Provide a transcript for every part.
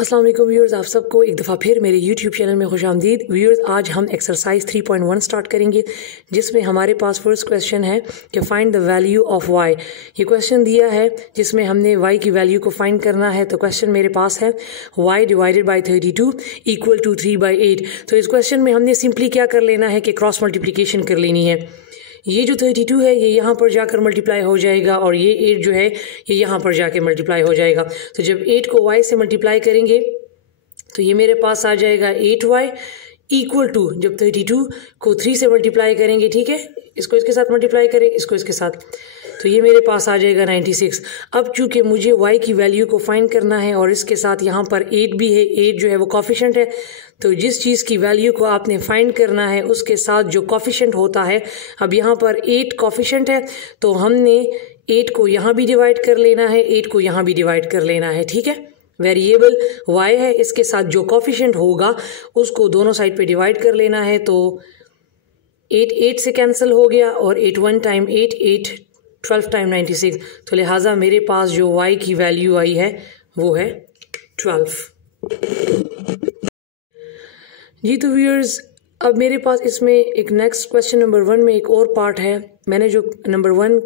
अस्सलाम वालेकुम व्यूअर्स, आप सबको एक दफ़ा फिर मेरे YouTube चैनल में खुशामदीद। व्यूअर्स, आज हम एक्सरसाइज 3.1 स्टार्ट करेंगे, जिसमें हमारे पास फर्स्ट क्वेश्चन है कि find the value of y। ये क्वेश्चन दिया है जिसमें हमने y की वैल्यू को फाइंड करना है। तो क्वेश्चन मेरे पास है y divided by 32 equal to 3/8। तो इस क्वेश्चन में हमने सिंपली क्या कर लेना है कि क्रॉस मल्टीप्लिकेशन कर लेनी है। ये जो 32 है ये यहाँ पर जाकर मल्टीप्लाई हो जाएगा और ये 8 जो है ये यहाँ पर जाके मल्टीप्लाई हो जाएगा। तो जब 8 को y से मल्टीप्लाई करेंगे तो ये मेरे पास आ जाएगा 8y इक्वल टू, जब 32 को 3 से मल्टीप्लाई करेंगे, ठीक है, इसको इसके साथ मल्टीप्लाई करें, इसको इसके साथ, तो ये मेरे पास आ जाएगा 96। अब चूंकि मुझे y की वैल्यू को फाइंड करना है और इसके साथ यहाँ पर 8 भी है, 8 जो है वो कॉफिशेंट है, तो जिस चीज़ की वैल्यू को आपने फाइंड करना है उसके साथ जो कॉफिशेंट होता है, अब यहाँ पर 8 कॉफिशेंट है तो हमने 8 को यहाँ भी डिवाइड कर लेना है, 8 को यहाँ भी डिवाइड कर लेना है, ठीक है। वेरिएबल y है, इसके साथ जो कॉफिशेंट होगा उसको दोनों साइड पे डिवाइड कर लेना है। तो 8 8 से कैंसिल हो गया और 8 1 टाइम 8 8 12 टाइम 96। तो लिहाजा मेरे पास जो y की वैल्यू आई है वो है 12। जी तो व्यूअर्स, अब मेरे पास इसमें एक नेक्स्ट क्वेश्चन नंबर 1 में एक और पार्ट है। मैंने जो नंबर 1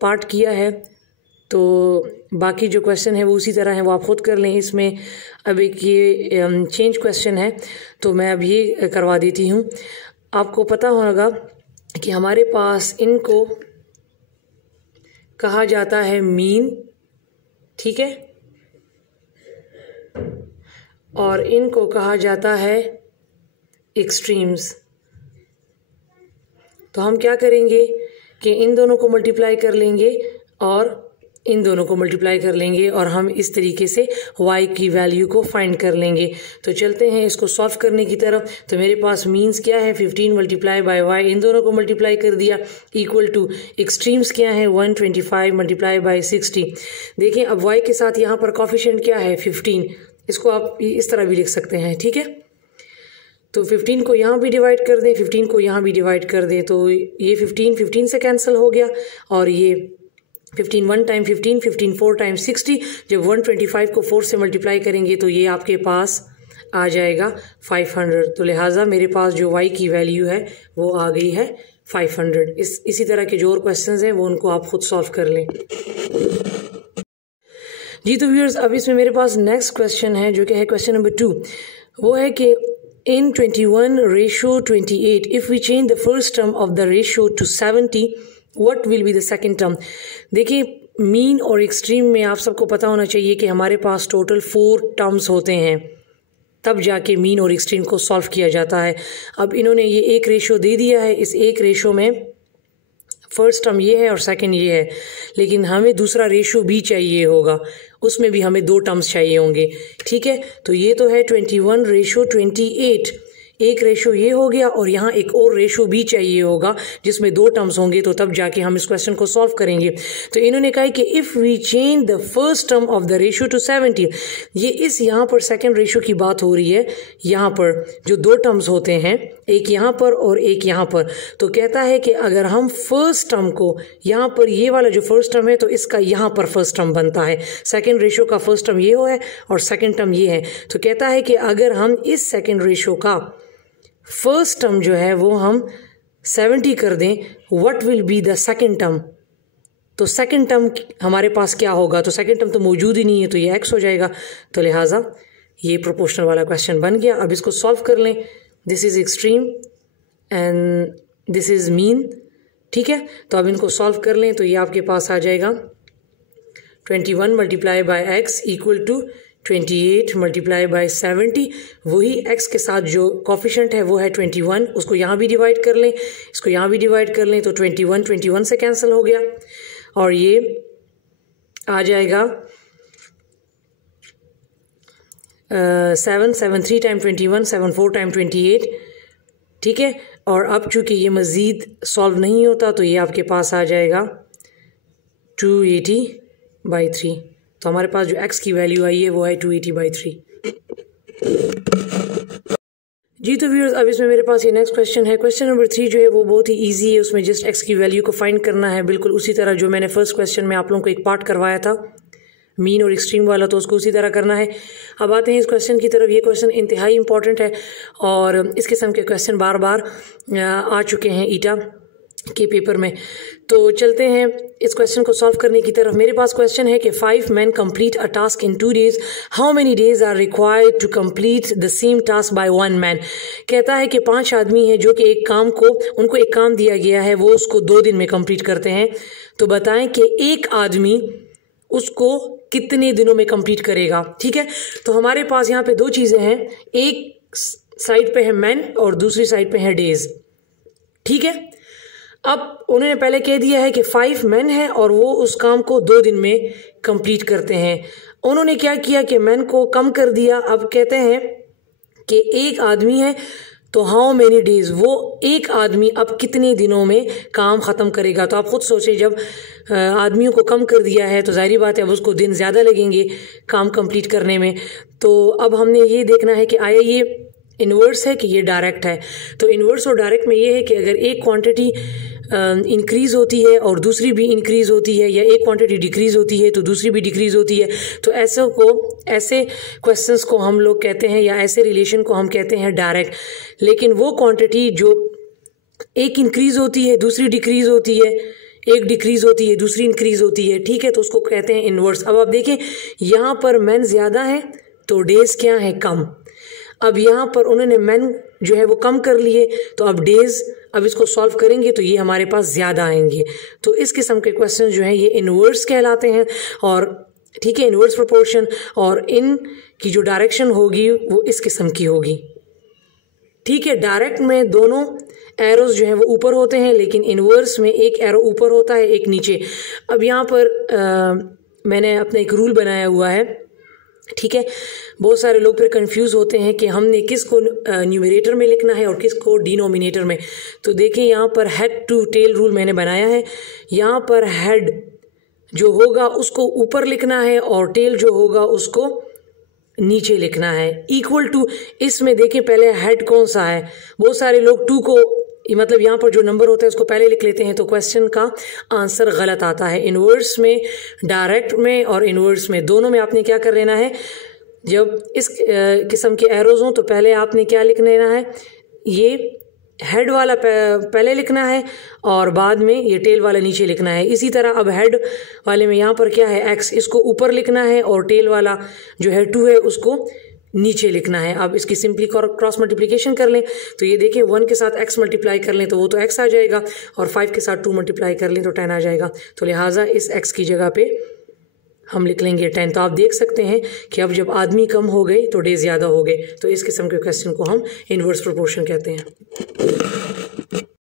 पार्ट किया है तो बाकी जो क्वेश्चन है वो उसी तरह है, वो आप खुद कर लें। इसमें अब एक ये चेंज क्वेश्चन है तो मैं अब ये करवा देती हूँ। आपको पता होगा कि हमारे पास इनको कहा जाता है मीन, ठीक है, और इनको कहा जाता है एक्सट्रीम्स। तो हम क्या करेंगे कि इन दोनों को मल्टीप्लाई कर लेंगे और इन दोनों को मल्टीप्लाई कर लेंगे और हम इस तरीके से y की वैल्यू को फाइंड कर लेंगे। तो चलते हैं इसको सॉल्व करने की तरफ। तो मेरे पास मीन्स क्या है, 15 मल्टीप्लाई बाय y, इन दोनों को मल्टीप्लाई कर दिया, इक्वल टू एक्सट्रीम्स क्या है, 125 मल्टीप्लाई बाय 60। देखें अब y के साथ यहाँ पर कॉफिशेंट क्या है, 15, इसको आप इस तरह भी लिख सकते हैं, ठीक है। तो 15 को यहाँ भी डिवाइड कर दें, 15 को यहाँ भी डिवाइड कर दें, तो ये 15 से कैंसिल हो गया और ये 15 1 टाइम 15 15 4 टाइम 60। जब 125 को 4 से मल्टीप्लाई करेंगे तो ये आपके पास आ जाएगा 500। तो लिहाजा मेरे पास जो y की वैल्यू है वो आ गई है 500। इसी तरह के जो और क्वेश्चंस हैं वो उनको आप खुद सॉल्व कर लें। जी तो व्यूअर्स, अब इसमें मेरे पास नेक्स्ट क्वेश्चन है जो कि है क्वेश्चन नंबर 2। वो है कि in 21:28 if we change the first term of the ratio to 70 what will be the second term। देखिए, मीन और एक्सट्रीम में आप सबको पता होना चाहिए कि हमारे पास टोटल 4 टर्म्स होते हैं, तब जाके मीन और एक्सट्रीम को सॉल्व किया जाता है। अब इन्होंने ये एक रेशो दे दिया है, इस एक रेशो में फर्स्ट टर्म ये है और सेकंड ये है, लेकिन हमें दूसरा रेशो भी चाहिए होगा, उसमें भी हमें 2 टर्म्स चाहिए होंगे, ठीक है। तो ये तो है 21:28, एक रेशो ये हो गया और यहाँ एक और रेशो भी चाहिए होगा जिसमें 2 टर्म्स होंगे, तो तब जाके हम इस क्वेश्चन को सॉल्व करेंगे। तो इन्होंने कहा कि if we change the first term of the ratio to 70, ये इस यहाँ पर सेकंड रेशो की बात हो रही है। यहाँ पर जो 2 टर्म्स होते हैं, एक यहाँ पर और एक यहाँ पर, तो कहता है कि अगर हम फर्स्ट टर्म को यहाँ पर, ये वाला जो फर्स्ट टर्म है तो इसका यहाँ पर फर्स्ट टर्म बनता है, सेकेंड रेशो का फर्स्ट टर्म ये है और सेकेंड टर्म ये है। तो कहता है कि अगर हम इस सेकेंड रेशो का फर्स्ट टर्म जो है वो हम 70 कर दें, what will be the second term. तो सेकंड टर्म हमारे पास क्या होगा, तो सेकंड टर्म तो मौजूद ही नहीं है, तो ये x हो जाएगा। तो लिहाजा ये प्रोपोर्शनल वाला क्वेश्चन बन गया। अब इसको सॉल्व कर लें। This is extreme and this is mean, ठीक है। तो अब इनको सॉल्व कर लें तो ये आपके पास आ जाएगा 21 multiply by x equal to 28 multiply by 70। वही x के साथ जो कॉफिशेंट है वो है 21, उसको यहाँ भी डिवाइड कर लें, इसको यहाँ भी डिवाइड कर लें, तो 21 से कैंसिल हो गया और ये आ जाएगा 7 7 3 टाइम 21 7 4 टाइम 28, ठीक है। और अब चूंकि ये मज़ीद सॉल्व नहीं होता तो ये आपके पास आ जाएगा 280/3। तो हमारे पास जो x की वैल्यू आई है वो है 280/3। जी तो व्यूअर्स, अब इसमें मेरे पास ये नेक्स्ट क्वेश्चन है। क्वेश्चन नंबर 3 जो है वो बहुत ही इजी है, उसमें जस्ट x की वैल्यू को फाइंड करना है, बिल्कुल उसी तरह जो मैंने फर्स्ट क्वेश्चन में आप लोगों को एक पार्ट करवाया था मीन और एक्सट्रीम वाला, तो उसको उसी तरह करना है। अब आते हैं इस क्वेश्चन की तरफ। ये क्वेश्चन इंतहाई इंपॉर्टेंट है और इस किस्म के क्वेश्चन बार बार आ चुके हैं ईटा के पेपर में। तो चलते हैं इस क्वेश्चन को सॉल्व करने की तरफ। मेरे पास क्वेश्चन है कि 5 men complete a task in 2 days. How many days are required to complete the same task by 1 man? कहता है कि 5 आदमी हैं जो कि उनको एक काम दिया गया है, वो उसको 2 दिन में कंप्लीट करते हैं। तो बताएं कि एक आदमी उसको कितने दिनों में कंप्लीट करेगा। ठीक है, तो हमारे पास यहाँ पे 2 चीज़ें हैं, एक साइड पे है मैन और दूसरी साइड पे है डेज। ठीक है, अब उन्होंने पहले कह दिया है कि 5 men हैं और वो उस काम को 2 दिन में कंप्लीट करते हैं। उन्होंने क्या किया कि मैन को कम कर दिया। अब कहते हैं कि एक आदमी है, तो हाउ मेनी डेज, वो एक आदमी अब कितने दिनों में काम ख़त्म करेगा। तो आप खुद सोचें, जब आदमियों को कम कर दिया है तो जाहिर बात है अब उसको दिन ज़्यादा लगेंगे काम कंप्लीट करने में। तो अब हमने ये देखना है कि आया ये इन्वर्स है कि ये डायरेक्ट है। तो इन्वर्स और डायरेक्ट में ये है कि अगर एक क्वांटिटी इंक्रीज़ होती है और दूसरी भी इंक्रीज़ होती है, या एक क्वांटिटी डिक्रीज़ होती है तो दूसरी भी डिक्रीज़ होती है, तो ऐसे क्वेश्चंस को हम लोग कहते हैं, या ऐसे रिलेशन को हम कहते हैं डायरेक्ट। लेकिन वो क्वांटिटी जो एक इंक्रीज़ होती है दूसरी डिक्रीज़ होती है, एक डिक्रीज़ होती है दूसरी इंक्रीज़ होती है, ठीक है, तो उसको कहते हैं इन्वर्स। अब आप देखें यहाँ पर मैन ज़्यादा है तो डेज क्या है, कम। अब यहाँ पर उन्होंने मैन जो है वो कम कर लिए, तो अब डेज, अब इसको सॉल्व करेंगे तो ये हमारे पास ज़्यादा आएंगे। तो इस किस्म के क्वेश्चन जो हैं ये इन्वर्स कहलाते हैं। और ठीक है, इन्वर्स प्रोपोर्शन, और इन की जो डायरेक्शन होगी वो इस किस्म की होगी। ठीक है, डायरेक्ट में दोनों एरोज जो हैं वो ऊपर होते हैं, लेकिन इन्वर्स में एक एरो ऊपर होता है एक नीचे। अब यहाँ पर मैंने अपना एक रूल बनाया हुआ है। ठीक है, बहुत सारे लोग फिर कंफ्यूज होते हैं कि हमने किसको न्यूमरेटर में लिखना है और किसको डिनोमिनेटर में। तो देखें यहाँ पर हेड टू टेल रूल मैंने बनाया है। यहाँ पर हेड जो होगा उसको ऊपर लिखना है और टेल जो होगा उसको नीचे लिखना है। इक्वल टू, इसमें देखें पहले हेड कौन सा है, बहुत सारे लोग 2 को, मतलब यहाँ पर जो नंबर होता है उसको पहले लिख लेते हैं, तो क्वेश्चन का आंसर गलत आता है। इन्वर्स में, डायरेक्ट में और इन्वर्स में, दोनों में आपने क्या कर लेना है, जब इस किस्म के एरोज हों तो पहले आपने क्या लिख लेना है, ये हेड वाला पहले लिखना है और बाद में ये टेल वाला नीचे लिखना है। इसी तरह अब हेड वाले में यहाँ पर क्या है, एक्स, इसको ऊपर लिखना है और टेल वाला जो है 2 है उसको नीचे लिखना है। अब इसकी सिंपली क्रॉस मल्टीप्लिकेशन कर लें तो ये देखें 1 के साथ x मल्टीप्लाई कर लें तो वो तो x आ जाएगा, और 5 के साथ 2 मल्टीप्लाई कर लें तो 10 आ जाएगा। तो लिहाजा इस x की जगह पे हम लिख लेंगे 10। तो आप देख सकते हैं कि अब जब आदमी कम हो गए तो डे ज़्यादा हो गए। तो इस किस्म के क्वेश्चन को हम इन्वर्स प्रोपोर्शन कहते हैं।